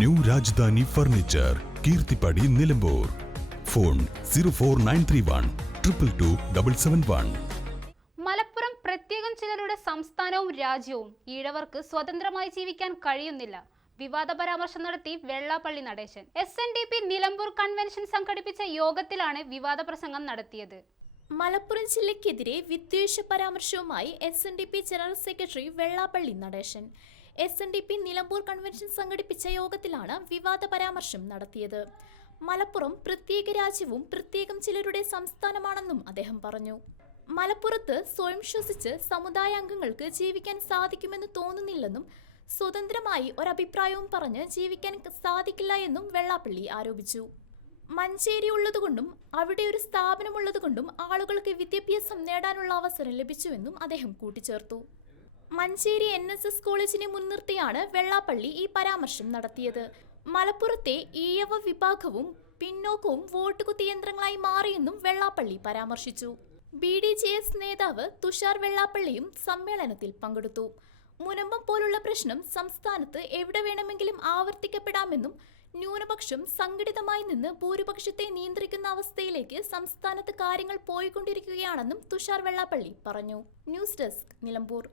New Rajdhani furniture Keerthippadi Nilambur. Phone zero four nine three one triple two double seven one. Malappuram പ്രത്യേകം ചിലരുടെ സംസ്ഥാനവും രാജ്യവും ഈഴവർക്ക് സ്വതന്ത്രമായി ജീവിക്കാൻ കഴിയുന്നില്ല. വിവാദ പരാമർശം നടത്തി Vellappally Natesan. S N D P Nilambur convention സംഘടിപ്പിച്ച യോഗത്തിലാണ് വിവാദ പ്രസംഗം നടത്തിയത്. മലപ്പുറം ജില്ലയ്ക്കെതിരെ വിദ്വേഷ പരാമർശവുമായി S N D P general secretary Vellappally Natesan. S N D P Nilambur convention സംഘടിപ്പിച്ച യോഗത്തിലാണ് വിവാദ പരാമർശം നടത്തിയത്. മലപ്പുറം പ്രത്യേക രാജ്യവും പ്രത്യേകം ചിലരുടെ സംസ്ഥാനമാണെന്നും അദ്ദേഹം പറഞ്ഞു. മലപ്പുറത്ത് സ്വയം ശ്വസിച്ച് സമുദായ അംഗങ്ങൾക്ക് ജീവിക്കാൻ സാധിക്കുമെന്ന് തോന്നുന്നില്ലെന്നും സ്വതന്ത്രമായി ഒരഭിപ്രായവും പറഞ്ഞ് ജീവിക്കാൻ സാധിക്കില്ല എന്നും വെള്ളാപ്പള്ളി ആരോപിച്ചു. മഞ്ചേരി ഉള്ളതുകൊണ്ടും അവിടെ ഒരു സ്ഥാപനമുള്ളതുകൊണ്ടും ആളുകൾക്ക് വിദ്യാഭ്യാസം നേടാനുള്ള അവസരം ലഭിച്ചുവെന്നും അദ്ദേഹം കൂട്ടിച്ചേർത്തു. മഞ്ചേരി എൻ എസ് എസ് കോളേജിനെ മുൻനിർത്തിയാണ് വെള്ളാപ്പള്ളി ഈ പരാമർശം നടത്തിയത്. മലപ്പുറത്തെ ഈഴവ വിഭാഗവും പിന്നോക്കവും വോട്ട് കുത്തിയന്ത്രങ്ങളായി മാറിയെന്നും വെള്ളാപ്പള്ളി പരാമർശിച്ചു. ബി ഡി ജെ എസ് നേതാവ് തുഷാർ വെള്ളാപ്പള്ളിയും സമ്മേളനത്തിൽ പങ്കെടുത്തു. മുനമ്പം പോലുള്ള പ്രശ്നം സംസ്ഥാനത്ത് എവിടെ വേണമെങ്കിലും ആവർത്തിക്കപ്പെടാമെന്നും ന്യൂനപക്ഷം സംഘടിതമായി നിന്ന് ഭൂരിപക്ഷത്തെ നിയന്ത്രിക്കുന്ന അവസ്ഥയിലേക്ക് സംസ്ഥാനത്ത് കാര്യങ്ങൾ പോയിക്കൊണ്ടിരിക്കുകയാണെന്നും തുഷാർ വെള്ളാപ്പള്ളി പറഞ്ഞു. News desk Nilambur.